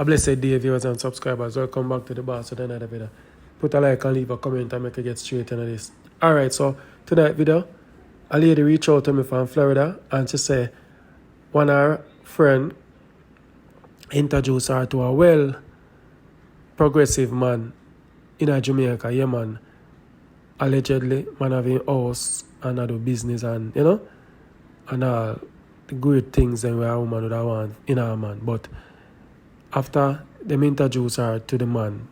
A blessed day, viewers and subscribers. Welcome back to the boss with another video. Put a like and leave a comment and make it get straight into this. Alright, so tonight video, a lady reached out to me from Florida and she said one of her friend introduced her to a well progressive man in a Jamaica. Yeah, man. Allegedly, man have a house and a do business and and all the good things that a woman would want in a man. But after them introduce her to the man,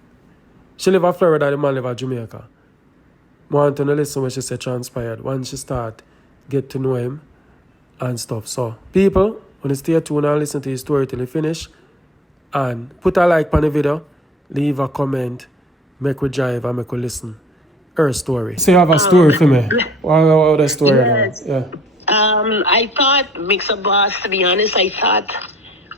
she live in Florida, the man live in Jamaica. Want to listen when she say transpired. Once she start get to know him and stuff. So people, when you stay tuned and listen to his story till you finish, and put a like on the video, leave a comment, make we drive and make we listen. Her story. So you have a story for me. What the story yes. now? Yeah. I thought, Mixer Boss, to be honest, I thought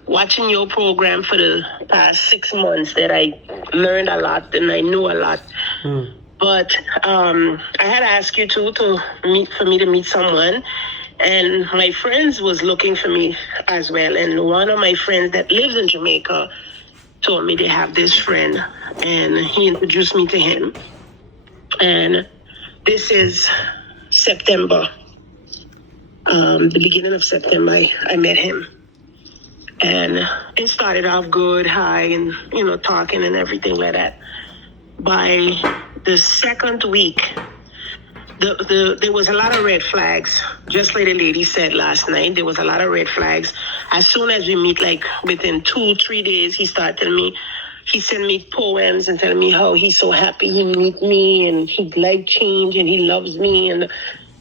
watching your program for the past 6 months that I learned a lot and I knew a lot. But I had asked you to meet someone, and my friends was looking for me as well. And one of my friends that lives in Jamaica told me they have this friend, and he introduced me to him. And this is September, the beginning of September, I met him. And it started off good, high, and, talking and everything like that. By the second week, there was a lot of red flags. Just like the lady said last night, there was a lot of red flags. As soon as we meet, like within 2-3 days, he sent me poems and telling me how he's so happy he meet me and he'd like change and he loves me and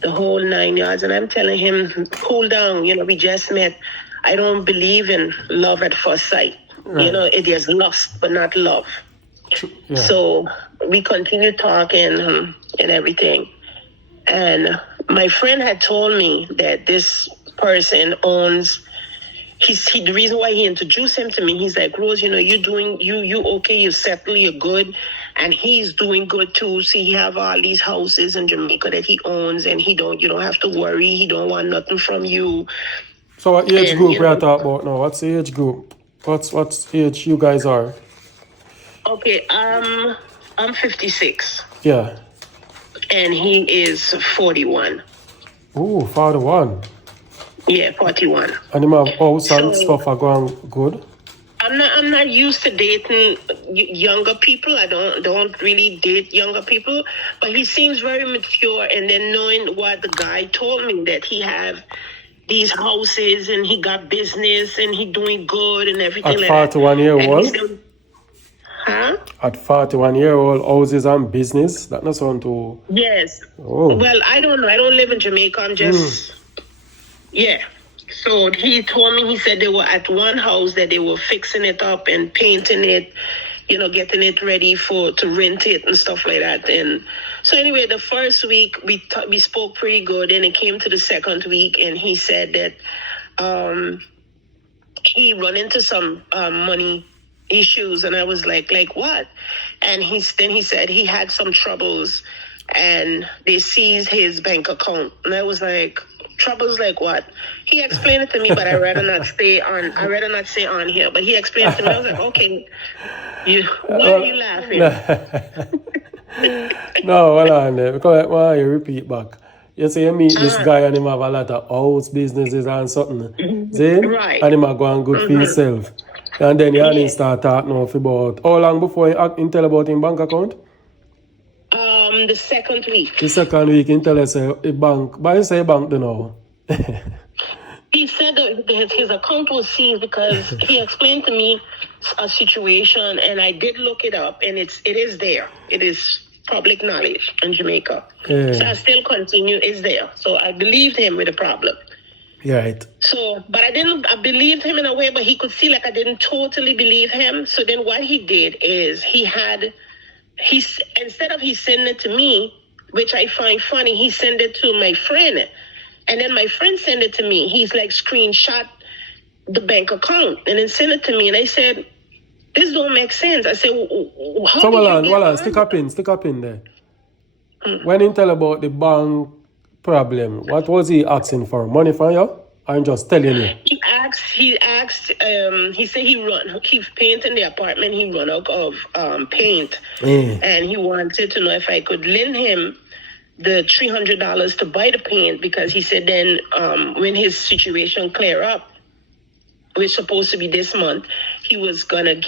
the whole 9 yards. And I'm telling him, cool down, we just met. I don't believe in love at first sight. Right. It is lust, but not love. Yeah. So we continued talking and everything. And my friend had told me that this person owns, the reason why he introduced him to me, he's like, Rose, you okay, you settle, you're good. And he's doing good too. See, he have all these houses in Jamaica that he owns, and you don't have to worry. He don't want nothing from you. So what age group we are talking about now? What's the age group? What's age you guys are? Okay, I'm 56. Yeah. And he is 41. Ooh, 41. Yeah, 41. And him have house and stuff are going good? I'm not used to dating younger people. I don't really date younger people. But he seems very mature. And then knowing what the guy told me, that he have these houses and he got business and he doing good and everything. At 41-year-old? Huh? At 41-year-old, houses and business? That not sound too... Yes. Oh. Well, I don't know. I don't live in Jamaica. I'm just... Yeah. So he told me, he said they were at one house that they were fixing it up and painting it, getting it ready to rent it and stuff like that. And so anyway, the first week we spoke pretty good, and it came to the second week, and he said that he run into some money issues, and I was like what? And then he said he had some troubles, and they seized his bank account, and I was like, troubles like what? He explained it to me, but I'd rather not say on here. But he explained it to me. I was like, okay, why are you laughing? No, hold on there. Because why you repeat back? You say you meet this guy and him have a lot of house businesses and something. See? Right. And him are going good for himself. And then you start talking about how long before you tell about his bank account? The second week. The second week, you tell us a bank. But you say bank, don't know. He said that his account was seized because he explained to me a situation, and I did look it up, and it is there. It is public knowledge in Jamaica. Yeah. So I still continue, it's there. So I believed him with the problem. Right. So, but I believed him in a way, but he could see like I didn't totally believe him. So then what he did is instead of he sending it to me, which I find funny, he sent it to my friend. And then my friend sent it to me. He's like screenshot the bank account and then send it to me. And I said, this don't make sense. I said, how so hold on, stick up in there. When he tell about the bank problem, what was he asking for? Money from you? I'm just telling you. He said he's painting the apartment, he run out of paint. And he wanted to know if I could lend him the $300 to buy the paint, because he said then when his situation clear up, which supposed to be this month, he was gonna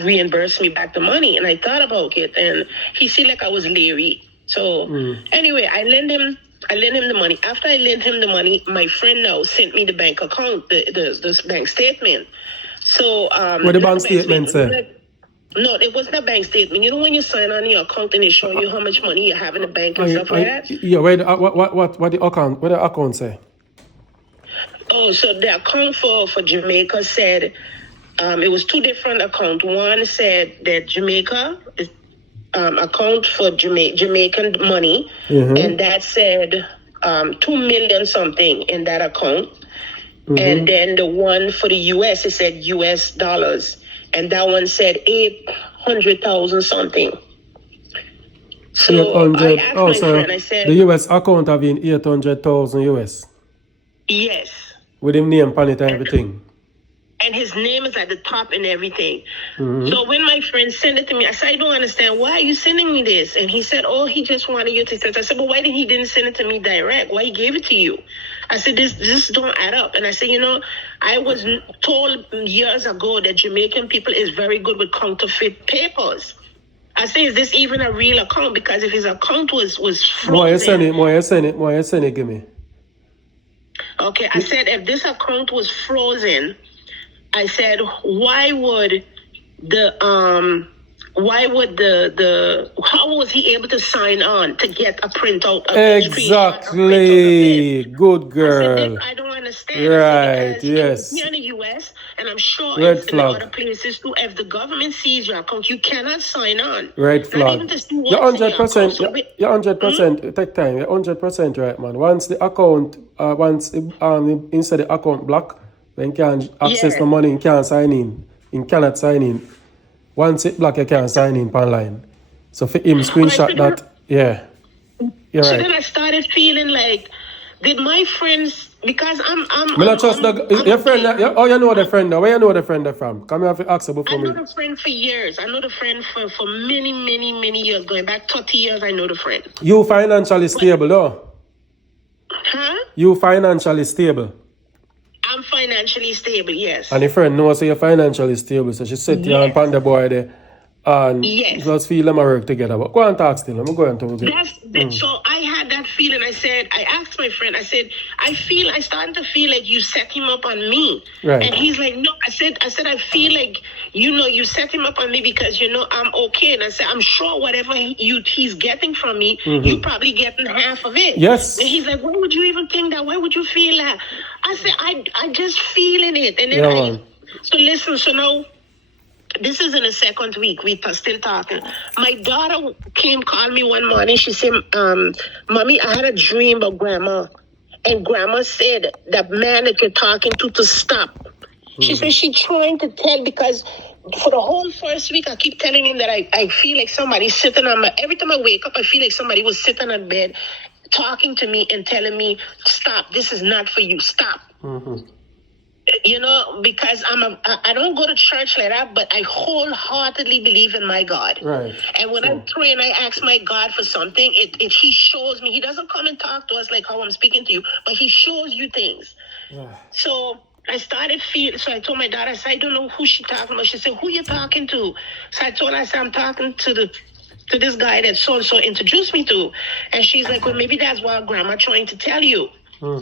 reimburse me back the money. And I thought about it, and he said like I was leery. So anyway, I lent him the money. After I lent him the money, my friend now sent me the bank account, the bank statement. So what the bank statement say? No, it wasn't a bank statement. You know when you sign on your account and they show you how much money you have in the bank and stuff like that? Yeah, what the account say? Oh, so the account for Jamaica said it was two different accounts. One said that Jamaica is account for Jamaican money, and that said 2 million something in that account. And then the one for the US, it said US dollars. And that one said 800,000 something. So 800. I asked my friend, I said, the US account having 800,000 US. Yes. With him name on it and everything. And his name is at the top and everything. So when my friend sent it to me, I said, I don't understand. Why are you sending me this? And he said, oh, he just wanted you to send it. I said, but why didn't send it to me direct? Why he gave it to you? I said, this don't add up. And I said, I was told years ago that Jamaican people is very good with counterfeit papers. I say, is this even a real account? Because if his account was frozen. Why you send it, give me. Okay, I said, if this account was frozen, I said, how was he able to sign on to get a printout of exactly. Good girl. I said, I don't understand. Right, yes. Here in the US, and I'm sure Red it's flag. in other places too, if the government sees your account, you cannot sign on. Red flag. You're 100%. You're 100%. Take time. You're 100% right, man. Once the account, inside the account block, when you can't access the money, you can't sign in. You cannot sign in. Once it block, you can't sign in online. So for him, screenshot that. Yeah. You're right. Then I started feeling like, did my friends, because I'm not trust your friend. You know the friend now. Where you know the friend from? Come here to ask her before me. I know the friend for years. I know the friend for many, many, many years. Going back 30 years, I know the friend. You financially stable, though? Huh? You financially stable? I'm financially stable, yes. And the friend knows you're financially stable, so she said you and Panda Boy there. And just feel them work together. But go and talk still. I'm going to So I had that feeling. I asked my friend, I said, I started to feel like you set him up on me. Right. And he's like, no, I said, I feel like, you set him up on me because, I'm okay. And I said, I'm sure whatever he's getting from me, you probably getting half of it. Yes. And he's like, why would you even think that? Why would you feel that? I said, I just feeling it. And then so listen, so now, this is in the second week. We are still talking. My daughter called me one morning. She said, Mommy, I had a dream about Grandma. And Grandma said, that man that you're talking to stop. She said she's trying to tell, because for the whole first week, I keep telling him that I feel like somebody's sitting on every time I wake up, I feel like somebody was sitting on bed talking to me and telling me, stop, this is not for you, stop. Because I don't go to church like that, but I wholeheartedly believe in my God. Right. And when I pray and I ask my God for something, he shows me. He doesn't come and talk to us like how I'm speaking to you, but he shows you things. Yeah. So I started feeling. So I told my daughter, I said, I don't know who she's talking about. She said, who you talking to? So I told her, I said, I'm talking to this guy that so-and-so introduced me to. And she's like, well, maybe that's what Grandma trying to tell you.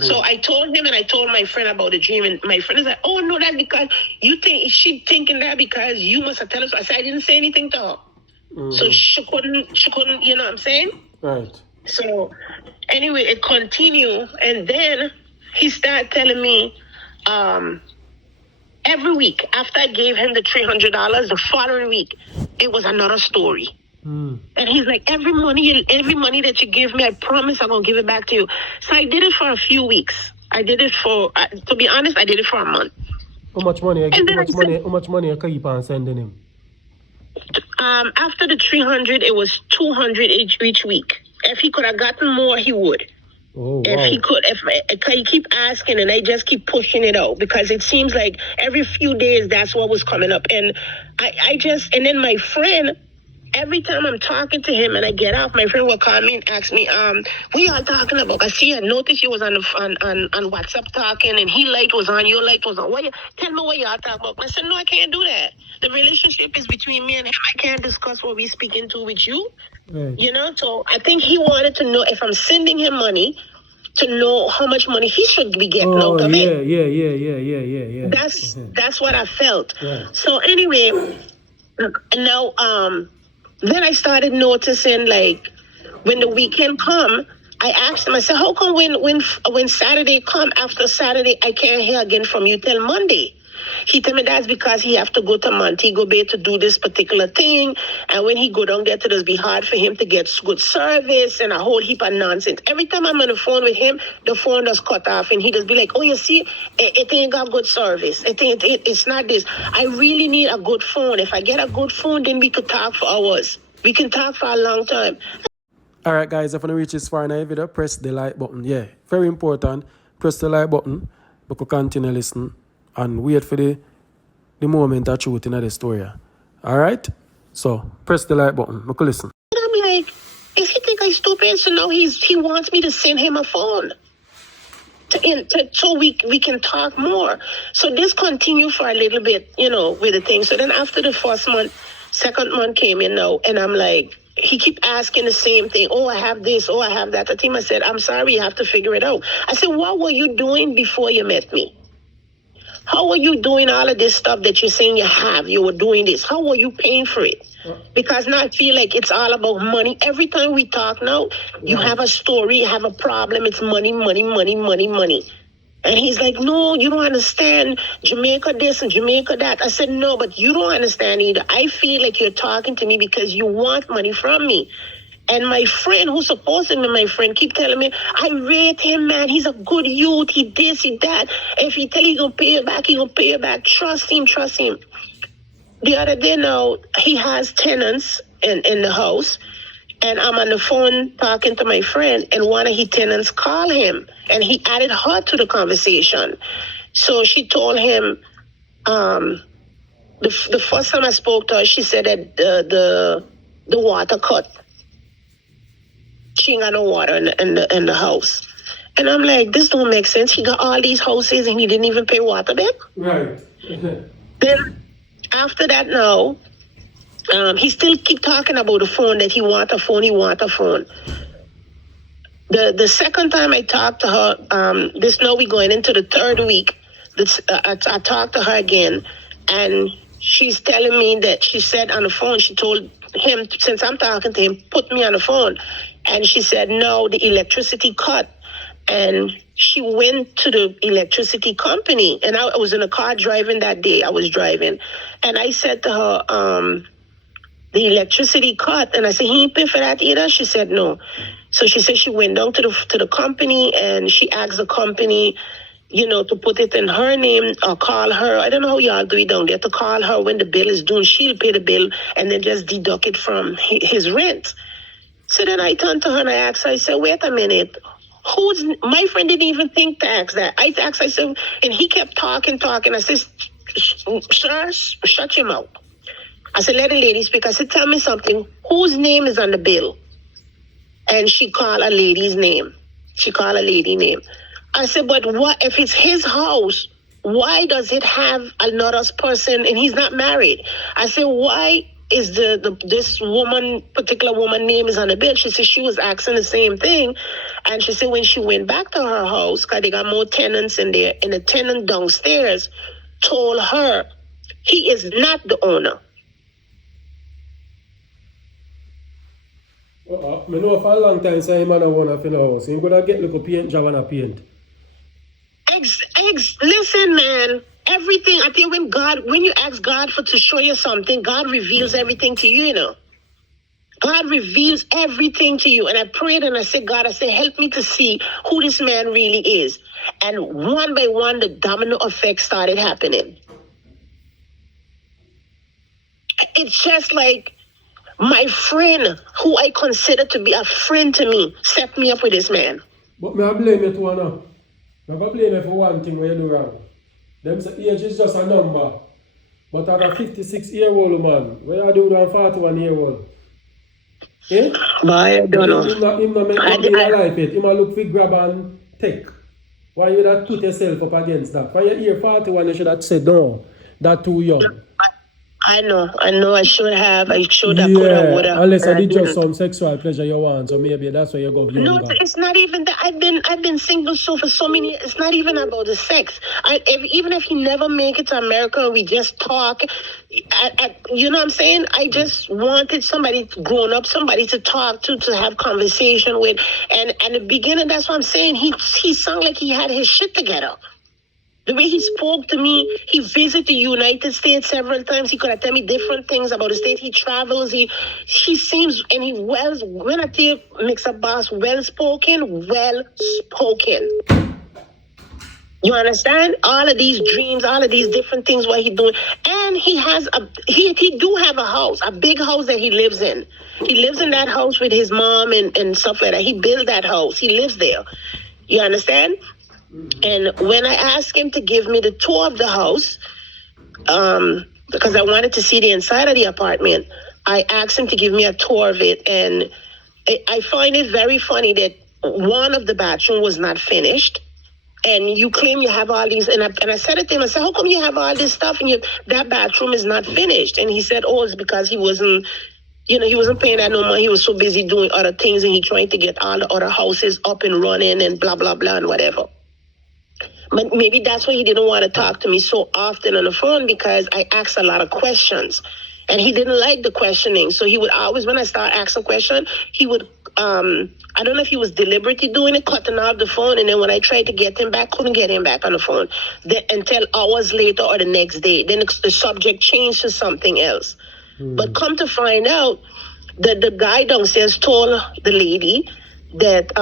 So I told him and I told my friend about the dream, and my friend is like, oh no, that's because she thinking that because you must have told us. I said I didn't say anything to her. So she couldn't, you know what I'm saying? Right. So anyway, it continued, and then he started telling me every week after I gave him the $300, the following week it was another story. And he's like, every money that you give me, I promise I'm going to give it back to you. So I did it for a few weeks. I did it for, to be honest, I did it for a month. How much money I keep on sending him? After the 300, it was 200 each week. If he could have gotten more, he would. Oh, if wow. if he keep asking, and I just keep pushing it out, because it seems like every few days that's what was coming up. And and then my friend, every time I'm talking to him and I get off, my friend will call me and ask me, what y'all talking about? I see, I noticed you was on WhatsApp talking, and he light was on, your light was on. Tell me what y'all talking about. I said, no, I can't do that. The relationship is between me and him. I can't discuss what we speaking to with you. Right. You know, so I think he wanted to know if I'm sending him money, to know how much money he should be getting out of it. Yeah. That's what I felt. Right. So anyway, now then I started noticing, like, when the weekend come, I asked him, I said, how come when Saturday come, after Saturday I can't hear again from you till Monday? He told me that's because he have to go to Montego Bay to do this particular thing, and when he go down there, it'll be hard for him to get good service and a whole heap of nonsense. Every time I'm on the phone with him, the phone does cut off, and he just be like, oh, you see, it ain't got good service. It's not this. I really need a good phone. If I get a good phone, then we could talk for hours. We can talk for a long time. All right, guys, if you want to reach this far in the video, press the like button. Yeah, very important. Press the like button. We could continue listen and wait for the moment of truth in the story. All right? So, press the like button. We could listen. I'm like, if he think I'm stupid, so now he wants me to send him a phone. So we can talk more. So this continued for a little bit, you know, with the thing. So then after the first month, second month came in now, and I'm like, he keep asking the same thing. Oh, I have this. Oh, I have that. I said, I'm sorry, you have to figure it out. I said, what were you doing before you met me? How were you doing all of this stuff that you're saying you have? You were doing this. How were you paying for it? Because now I feel like it's all about money. Every time we talk now, you have a story, you have a problem. It's money, money, money, money, money. And he's like, no, you don't understand. Jamaica this and Jamaica that. I said, no, but you don't understand either. I feel like you're talking to me because you want money from me. And my friend, who's supposed to be my friend, keep telling me, I rate him, man. He's a good youth. He this, he that. If he tell you gonna pay you back, he gonna pay you back. Trust him, trust him. The other day now, he has tenants in the house. And I'm on the phone talking to my friend, and one of his tenants called him, and he added her to the conversation. So she told him, the first time I spoke to her, she said that the water cut. She ain't got no water in the house. And I'm like, this don't make sense. He got all these houses and he didn't even pay water back. Right. Then after that now, he still keep talking about the phone, that he want a phone. The second time I talked to her, this now we going into the third week, I talked to her again, and she's telling me that she said on the phone, she told him, since I'm talking to him, put me on the phone. And she said, no, the electricity cut. And she went to the electricity company. And I was in a car driving that day. I was driving. And I said to her, the electricity cut. And I said, he ain't pay for that either? She said, no. So she said she went down to the company, and she asked the company, you know, to put it in her name or call her. I don't know how y'all do it down there, to call her when the bill is due. She'll pay the bill and then just deduct it from his rent. So then I turned to her and I asked her, I said, wait a minute. My friend didn't even think to ask that. I asked, I said, and he kept talking. I said, sir, shut your mouth. I said, let the lady speak. I said, tell me something. Whose name is on the bill? And she called a lady's name. I said, but what if it's his house? Why does it have another person and he's not married? I said, why is this particular woman name is on the bill? She said she was asking the same thing. And she said when she went back to her house, because they got more tenants in there, and the tenant downstairs told her he is not the owner. I know for a long time, so him and I want to find a house. He's going to get like a paint job and a paint. Listen, man. Everything, I think when you ask God to show you something, God reveals everything to you, you know. God reveals everything to you. And I prayed and I said, God, help me to see who this man really is. And one by one, the domino effect started happening. It's just like my friend, who I consider to be a friend to me, set me up with this man. But me I blame you too now. I go blame you for one thing when you do wrong. Them say age is just a number. But I got 56-year-old man. What you do with a 41-year-old? Eh? Boy, I don't know. Him not make nothing in life yet. Him a look for grab and take. Why you not put yourself up against that? When you hear 41, you should have said no. That too young. I know, I should have, could have, would have. Unless I did just some sexual pleasure you want, so maybe that's why you go younger. No, it's not even that. I've been single for so many years. It's not even about the sex. Even if he never make it to America, we just talk. You know what I'm saying? I just wanted somebody grown up, somebody to talk to have conversation with. And at the beginning, that's what I'm saying. He sounded like he had his shit together. The way he spoke to me, he visited the United States several times. He could have told me different things about the state. He travels. He seems, and he when I tell Mixer Boss, well-spoken. You understand? All of these dreams, all of these different things, what he doing. And he has he do have a house, a big house that he lives in. He lives in that house with his mom and stuff like that. He built that house. He lives there. You understand? And when I asked him to give me the tour of the house, because I wanted to see the inside of the apartment, I asked him to give me a tour of it. And I find it very funny that one of the bathrooms was not finished. And you claim you have all these, and I said it to him, I said, how come you have all this stuff and that bathroom is not finished? And he said, oh, it's because he wasn't paying that no money. He was so busy doing other things and he trying to get all the other houses up and running and blah, blah, blah and whatever. But maybe that's why he didn't want to talk to me so often on the phone, because I asked a lot of questions. And he didn't like the questioning. So he would always, when I start asking questions, he would, I don't know if he was deliberately doing it, cutting off the phone. And then when I tried to get him back, couldn't get him back on the phone until hours later or the next day. Then the subject changed to something else. But come to find out that the guy downstairs told the lady that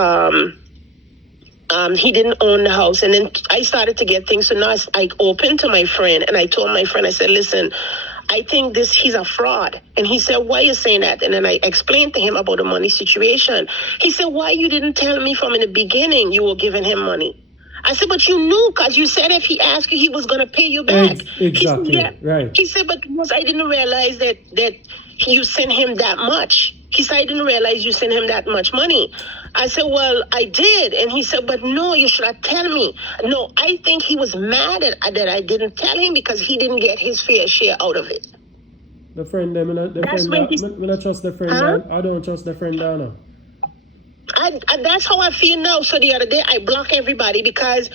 he didn't own the house. And then I started to get things. So now I opened to my friend and I told my friend, I said, listen, I think he's a fraud. And he said, why are you saying that? And then I explained to him about the money situation. He said, why you didn't tell me from in the beginning you were giving him money? I said, but you knew, because you said if he asked you, he was going to pay you back. Exactly, right. He said, but I didn't realize that you sent him that much. He said, I didn't realize you sent him that much money. I said, well, I did. And he said, but no, you should have tell me. No, I think he was mad that I didn't tell him because he didn't get his fair share out of it. The friend, I don't trust the friend. Huh? I don't trust the friend down. That's how I feel now. So the other day, I block everybody because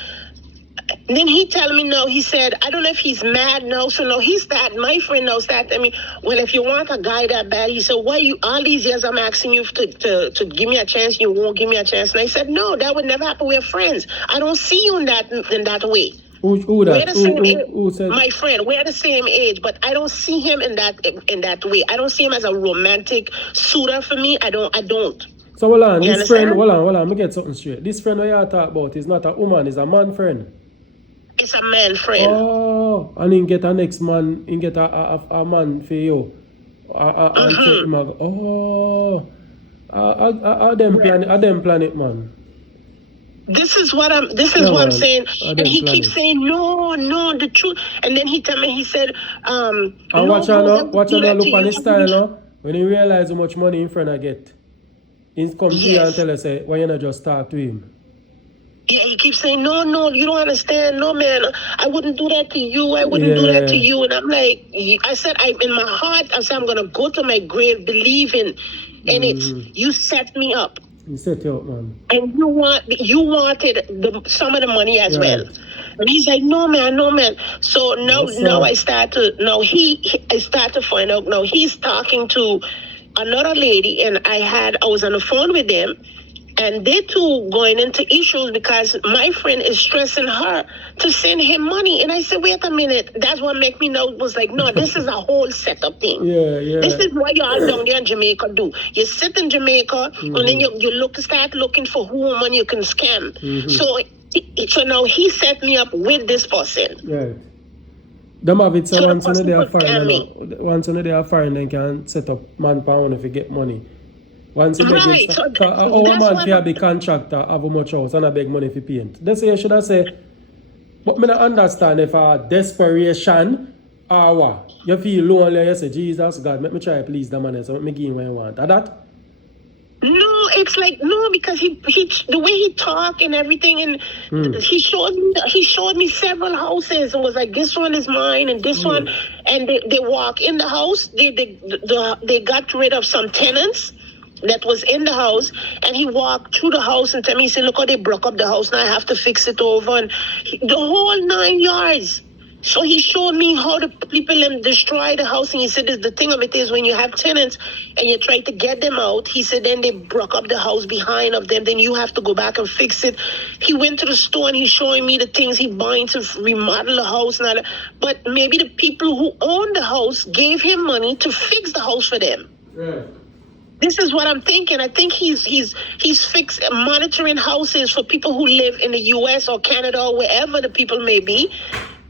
then he tell me no. He said, I don't know if he's mad now. So no, my friend now start telling me, well, if you want a guy that bad, he said, why you all these years I'm asking you to give me a chance, you won't give me a chance. And I said, no, that would never happen. We're friends. I don't see you in that way. Who that? We're the same age. Who said? My friend, we're the same age, but I don't see him in that way. I don't see him as a romantic suitor for me. I don't. So hold on, this friend, hold on, let me get something straight. This friend that you talk about is not a woman, it's a man friend. It's a man friend. Oh, and he get a next man, he get a man for you. Them planet man. This is what I'm saying. And he keeps saying, no, the truth. And then he tell me, he said, and watch out look on his style, no? When he realize how much money in front I get. He come to you and tell us, why you not just talk to him? Yeah, he keeps saying, no, you don't understand. No, man, I wouldn't do that to you. I wouldn't do that to you. And I'm like, I said, in my heart, I said, I'm going to go to my grave believing in it. You set me up. You set you up, man. And you wanted some of the money as well. And he's like, no, man. So now I start to find out, now he's talking to another lady, and I was on the phone with them, and they two going into issues because my friend is stressing her to send him money. And I said, wait a minute, that's what make me know. Was like, no, this is a whole setup thing. Yeah. This is what y'all down there in Jamaica do. You sit in Jamaica, and then you start looking for who money you can scam. So now he set me up with this person. Right. Them have it, so once they are foreign, they can set up manpower if you get money. Once you beg him, Right. So our that's man what can be contractor, have a much house, and I beg money for paint. That's what you should have said. But me not understand if desperation or what. You feel lonely, you say, Jesus, God, make me try please the man, so let me give him what I want. That? no, it's like no, because he the way he talk and everything, and he showed me several houses and was like, this one is mine and this one, and they walk in the house, they got rid of some tenants that was in the house, and he walked through the house and tell me, he said, look how they broke up the house, now I have to fix it over, and the whole 9 yards. So he showed me how the people destroy the house, and he said, the thing of it is, when you have tenants and you try to get them out, he said, then they broke up the house behind of them, then you have to go back and fix it. He went to the store and he's showing me the things he buying to remodel the house, and all that. But maybe the people who own the house gave him money to fix the house for them. Right. This is what I'm thinking. I think he's monitoring houses for people who live in the U.S. or Canada or wherever the people may be.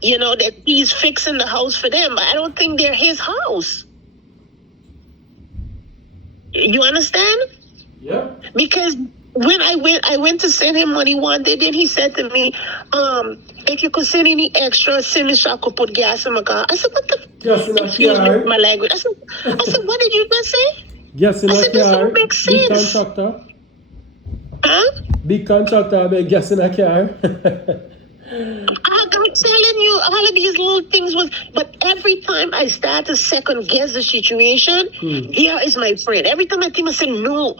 You know, that he's fixing the house for them. I don't think they're his house. You understand? Yeah. Because when I went to send him money one day, then he said to me, if you could send any extra, send me so I could put gas in my car. I said, what the? Gas in the Excuse car. me, my language. I said, what did you just say? Gas in I the said, this car. don't make Big sense. contractor. Huh? Big contractor, big gas in the car. I'm telling you, all of these little things but every time I start to second guess the situation, here is my friend. Every time I think I say no,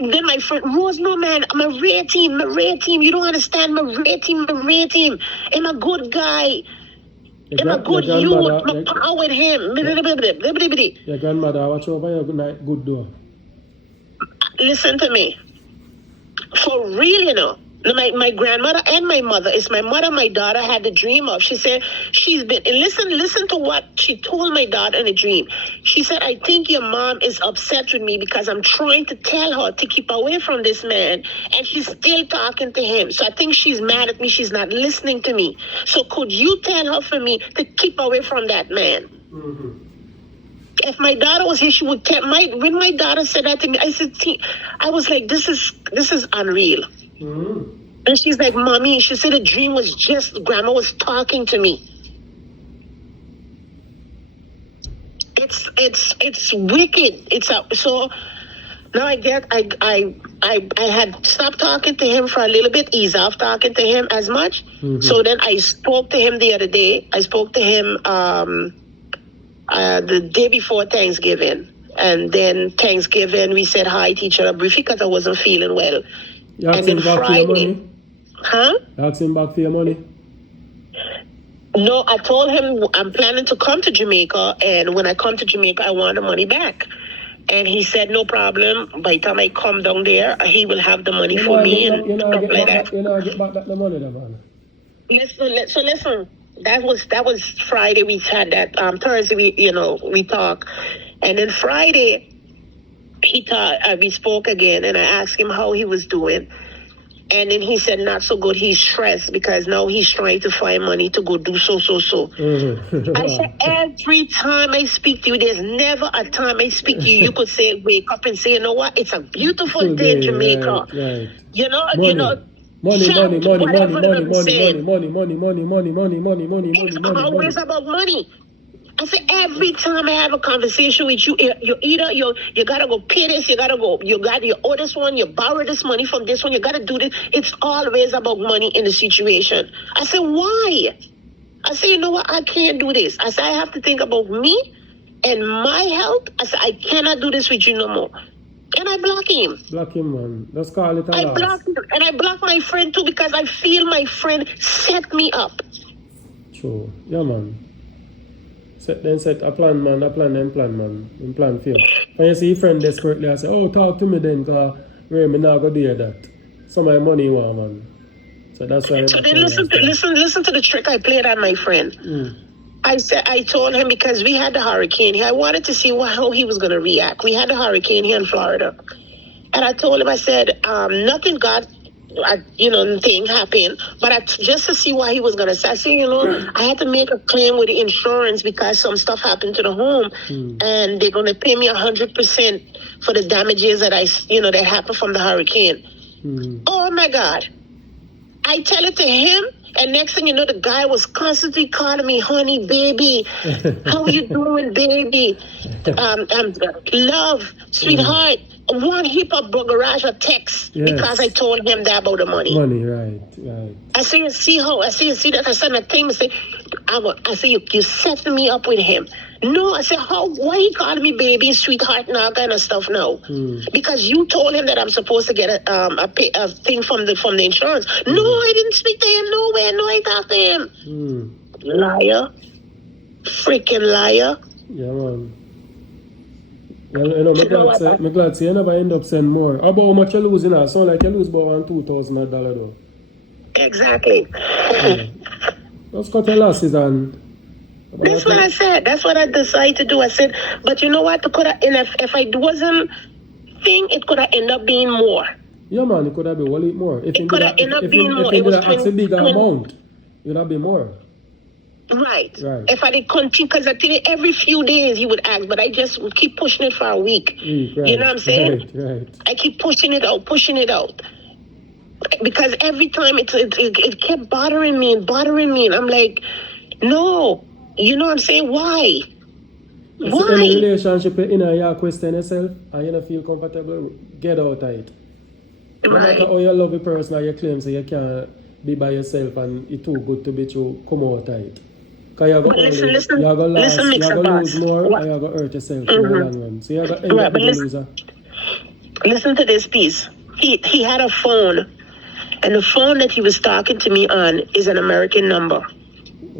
then my friend, Rose, no man, I'm a rare team, you don't understand, I'm a rare team, I'm a good guy, I'm a good youth, I'm power with him. Your grandmother, watch over your good door. Listen to me. For real, you know. My grandmother and my mother, it's my mother, my daughter had the dream of. She said she's been, and listen to what she told my daughter in a dream. She said, I think your mom is upset with me because I'm trying to tell her to keep away from this man, and she's still talking to him. So I think she's mad at me. She's not listening to me. So could you tell her for me to keep away from that man? If my daughter was here, she would tell when my daughter said that to me, I was like, this is unreal. And she's like, Mommy, she said the dream was just, Grandma was talking to me. It's wicked. So now I had stopped talking to him for a little bit, ease off talking to him as much. So then I spoke to him the other day. I spoke to him the day before Thanksgiving. And then Thanksgiving, we said hi to each other briefly because I wasn't feeling well. You asked him back for your money? Huh? You asked him back for your money? No, I told him I'm planning to come to Jamaica, and when I come to Jamaica, I want the money back. And he said, no problem. By the time I come down there, he will have the money for me and stuff like that. You know, get back the money, man. Listen. That was Friday. We had that. Thursday, we talk, and then Friday, we spoke again, and I asked him how he was doing. And then he said, not so good. He's stressed because now he's trying to find money to go do so. I said, every time I speak to you, there's never a time I speak to you, you could say, wake up and say, you know what? It's a beautiful day in Jamaica. Right. You know, money. Money. It's Money. always about money. I say every time I have a conversation with you, you gotta go pay this, you owe this one, you borrow this money from this one, you gotta do this. It's always about money in the situation. I say, why? I say, you know what, I can't do this. I say, I have to think about me and my health. I say, I cannot do this with you no more. And I block him. Block him, man. Let's call it a loss. Block him. And I block my friend too because I feel my friend set me up. True. Yeah, man. Set a plan, man. In plan for you. When you see your friend desperately, I say, oh, talk to me then, because me not going to do that. Some of my money you want, man. So that's why. So then listen to the trick I played on my friend. I told him, because we had the hurricane here, I wanted to see how he was going to react. We had the hurricane here in Florida. And I told him, I said, nothing God thing happened. But just to see what he was gonna say, I said, I had to make a claim with the insurance because some stuff happened to the home, and they're gonna pay me 100% for the damages that that happened from the hurricane. Oh my God! I tell it to him, and next thing you know, the guy was constantly calling me, honey, baby, how are you doing, baby? Love, sweetheart. One heap of garage of text because I told him that about the money. Money, right. I say, you see that? I said, I say, you setting me up with him. No, I said, why he calling me baby, sweetheart, and all kind of stuff now? Because you told him that I'm supposed to get a thing from the insurance. No, I didn't speak to him nowhere. No, I talked to him. Liar. Freaking liar. Yeah, man. I'm glad to you never end up sending more. How about how much you lose in that? Sound like you lose about $2,000 though. Exactly. Let's cut your losses and... That's what I said. That's what I decided to do. I said, but you know what? If I wasn't thing, it could have ended up being more. Yeah, man, it could have been a lot more. It could have ended up being more. If you did a bigger amount, it would have been more. Right. If I did continue, because I think every few days he would ask, but I just would keep pushing it for a week. Right. You know what I'm saying? Right. I keep pushing it out. Because every time it kept bothering me. And I'm like, no. You know what I'm saying? Why? Why? In a relationship, you question yourself and you don't feel comfortable, get out of it. No matter how you love a person or you claim so you can't be by yourself and it's too good to be true, come out of it. Because you're going to lose more and you're going to hurt yourself in the long run. So you're going to end up being a loser. Listen to this piece. He had a phone, and the phone that he was talking to me on is an American number.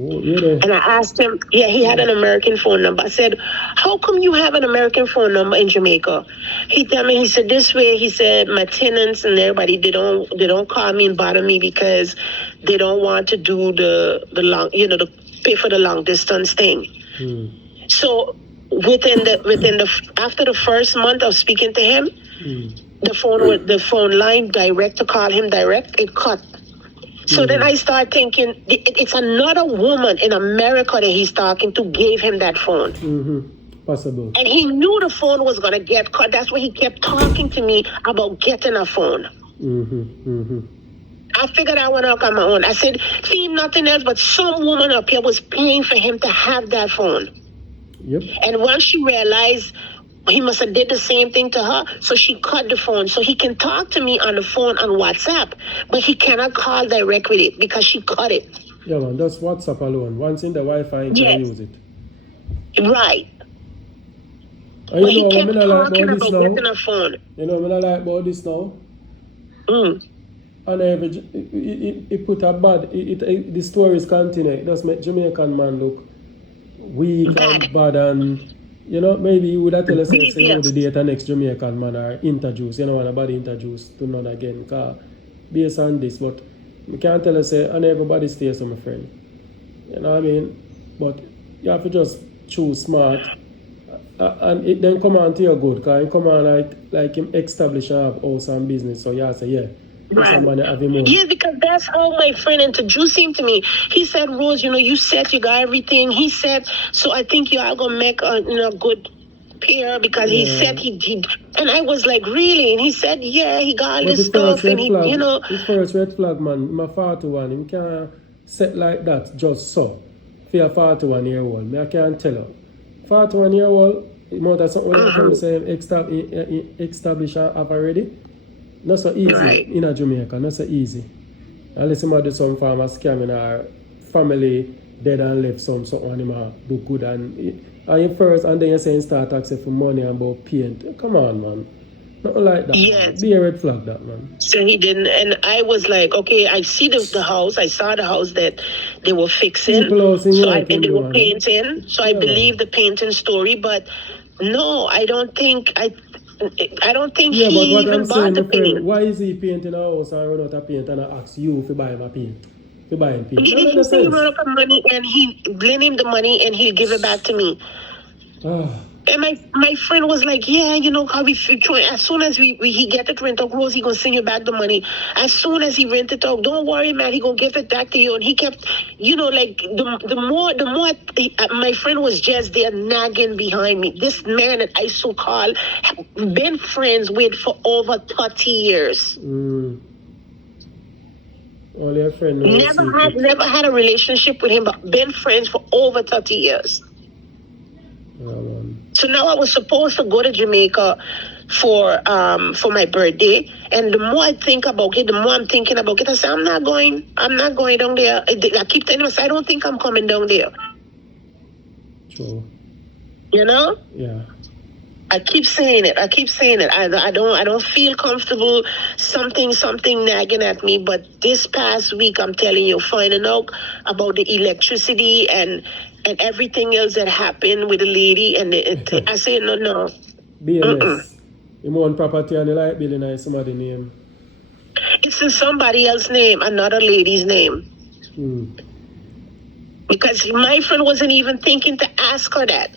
Oh, really? And I asked him, he had an American phone number. I said, how come you have an American phone number in Jamaica? He told me, he said, this way, he said, my tenants and everybody, they don't call me and bother me because they don't want to do the long, the pay for the long distance thing. So after the first month of speaking to him, the phone line direct to call him direct, it cut. So then I start thinking, it's another woman in America that he's talking to gave him that phone. Possible. And he knew the phone was going to get cut. That's why he kept talking to me about getting a phone. I figured I went out on my own. I said, see, nothing else but some woman up here was paying for him to have that phone. Yep. And once she realized he must have did the same thing to her, so she cut the phone. So he can talk to me on the phone on WhatsApp, but he cannot call direct with it because she cut it. Yeah, man, that's WhatsApp alone. Once in the Wi-Fi, you can use it. Right. And but you know he kept what I like talking about this about now? getting a phone. You know what I like about this now? And it put a bad, the stories continue. It does make Jamaican man look weak and bad, and maybe you would have tell us say you would date the next Jamaican man or introduce, nobody introduce to none again, because based on this, but you can't tell us and everybody stays with my friend. You know what I mean? But you have to just choose smart, and it then come on to your good, because it come on like him establish and have house and business, so you have to say, somebody have him more. Yeah, because that's how my friend introduced him to me. He said, Rose, you said you got everything. He said, so I think you are going to make a good pair, because he said he did. And I was like, really? And he said, yeah, he got all this stuff. And he, The first red flag, man, my 41, him can't set like that just so. For a 41-year-old, I can't tell her. 41-year-old, it might have something like to say establish and have already. Not so easy in Jamaica, not so easy. Unless you do some farmer scamming or family dead and left something and him do good and you first and then you say start asking for money and about paint. Come on, man. Nothing like that. Yes. Be a red flag, that man. So he didn't, and I was like, okay, I see the house. I saw the house that they were fixing. And they were painting. So I believe the painting story, but no, I don't think he even bought the paint. Why is he painting a house and run out of paint and I ask you to buy my paint? To buy him paint. He didn't say he run out of money and he lend him the money and he'll give it back to me. And my friend was like, yeah, you know, how we as soon as he get it rent out, Rose, he gonna send you back the money. As soon as he rent it out, don't worry, man, he gonna give it back to you. And he kept, you know, like the more my friend was just there nagging behind me. This man that I so called been friends with for over 30 years. All your friend Never had a relationship with him, but been friends for over 30 years. So now I was supposed to go to Jamaica for my birthday, and the more I think about it, the more I'm thinking about it. I say I'm not going down there. I keep telling myself I don't think I'm coming down there. True. You know? Yeah. I keep saying it. I don't feel comfortable. Something nagging at me. But this past week, I'm telling you, finding out about the electricity and everything else that happened with the lady, and I say no. BMS. You own property and the light building is somebody's name. It's in somebody else's name, another lady's name. Because my friend wasn't even thinking to ask her that.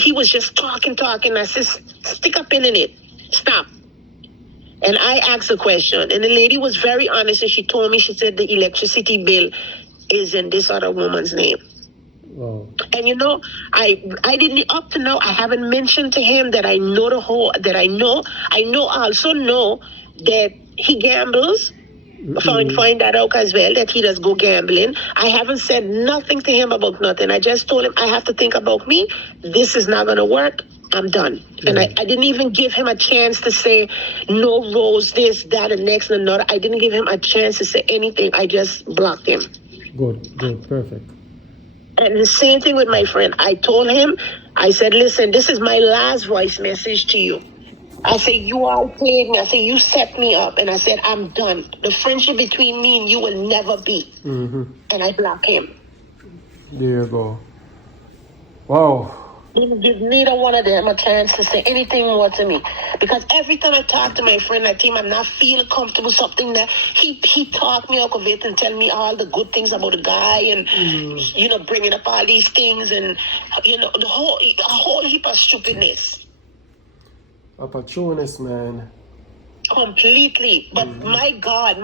He was just talking, I said, stick a pin in it. Stop. And I asked a question, and the lady was very honest, and she told me, she said the electricity bill is in this other woman's name. Wow. And you know, I didn't, up to now, I haven't mentioned to him that I also know that he gambles. Find that out as well, that he does go gambling. I haven't said nothing to him about nothing. I just told him I have to think about me. This is not going to work. I'm done. And I didn't even give him a chance to say, no, Rose, this, that, and next, and another. I didn't give him a chance to say anything. I just blocked him. Good, perfect. And the same thing with my friend. I told him, I said, listen, this is my last voice message to you. I said, you all played me. I said, you set me up. And I said, I'm done. The friendship between me and you will never be. And I blocked him. There you go. Wow. Didn't give neither one of them a chance to say anything more to me. Because every time I talk to my friend, I think I'm not feeling comfortable, something that he talked me out of it and tell me all the good things about the guy and, you know, bringing up all these things and, you know, a whole heap of stupidness. Opportunist, man. Completely. But my God,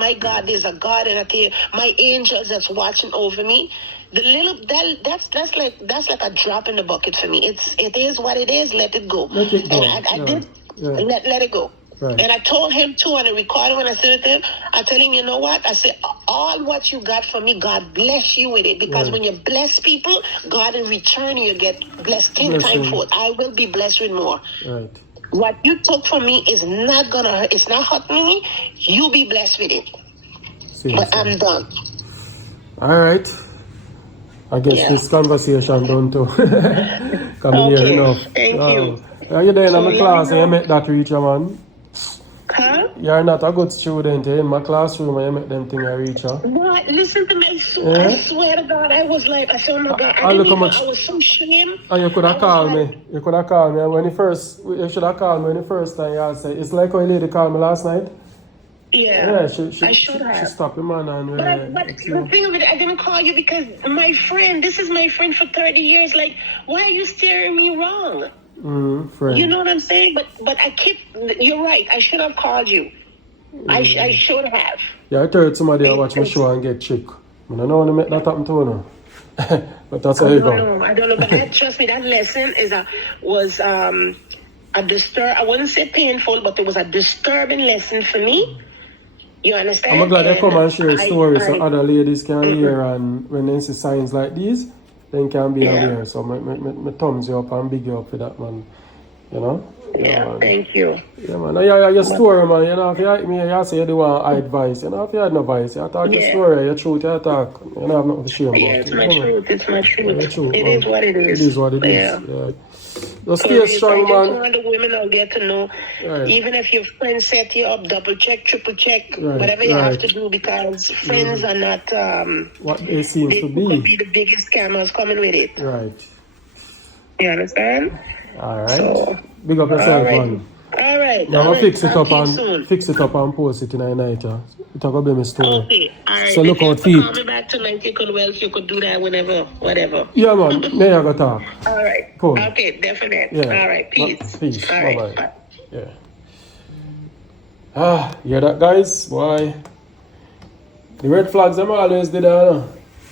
there's a God, and I tell you, my angels that's watching over me. The little that's like a drop in the bucket for me. It is what it is. Let it go. Let it go. And I did let it go. Right. And I told him too on the recording when I said it to him. I tell him, you know what? I said, all what you got from me, God bless you with it. Because when you bless people, God in return you get blessed 10 times forth. I will be blessed with more. Right. What you took from me is not gonna hurt. It's not hurting me. You be blessed with it. But I'm done. All right. I guess this conversation done too. Coming here enough. Thank you. Are you there in my class and you make that reach, man? Huh? You're not a good student in my classroom and you make them thing I reach, huh? What? Listen to me. I swear to God, I was like, I said, oh my God, I was so ashamed. And you could have called me. You could have called me. And you should have called me when the first time you said, it's like how a lady called me last night. Yeah, I should have. She stopped me, man. And, but the thing of it, I didn't call you because this is my friend for 30 years. Like, why are you steering me wrong? Friend. You know what I'm saying? But you're right. I should have called you. I should have. Yeah, I heard somebody watch my show and get tricked. I don't want to make that happen to you. But that's how you go. I don't know. But trust me, that lesson was a disturb. I wouldn't say painful, but it was a disturbing lesson for me. You understand? I'm glad they come and share stories so other ladies can hear, and when they see signs like these, they can be aware. So my thumbs you up and big you up for that, man. You know? Yeah, thank you. Yeah, man. Your story, man. You know, if you like me, you say you don't want to hide vice. You know, if you had no vice, you talk your story, your truth, you talk. You don't have nothing to shame about. Yeah, it's my truth. It's my truth. It is what it is. It is what it is. Yeah. Just stay strong, man. I just want the women out there to know, even if your friends set you up, double check, triple check, whatever you have to do, because friends are not what they seem to be. They could be the biggest scammers coming with it. Right. You understand? All right. So, big up yourself, man. All right. right. Now All I fix right. it I'll up keep and soon. post it in the night. It's gonna be my story. Okay. All right. So look if you out have for to call it. me back tonight, you could. Well, you could do that whenever, whatever. Yeah, man. Now you gotta talk. All right. Cool. Okay. Definite. Yeah. All right. Peace. Peace. All Bye right. bye. Yeah. Hear that, guys? Why? The red flags them always did that.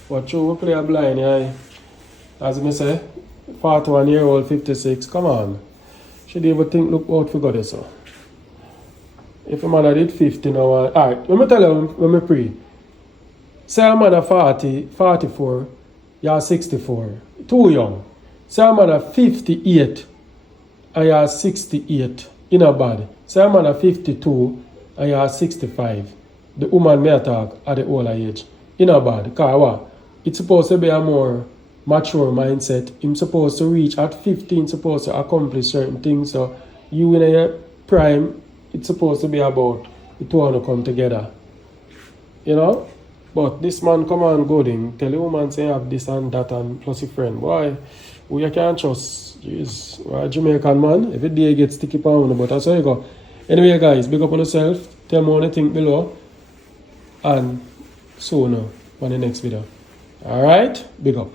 But true, we play a blind, yeah. As me say, 41-year-old, 56. Come on. Should even think, look out for God, so. If a man did 50 now, alright, let me tell you, when me pray. Say a man a 40, 44, you're 64. Too young. Say a man a 58, and you're 68. In a bad. Say a man a 52, and you're 65. The woman may talk at the older age. In a bad. Because what? It's supposed to be a more mature mindset. Him supposed to reach at 15, supposed to accomplish certain things. So you in your prime, it's supposed to be about the two of them come together. You know? But this man come on goading, tell the woman say have this and that and plus a friend. Boy, who you can't trust. Jeez. We're a Jamaican man. Every day gets sticky pound, but that's how you go. Anyway guys, big up on yourself. Tell me what you think below. And soon on the next video. Alright? Big up.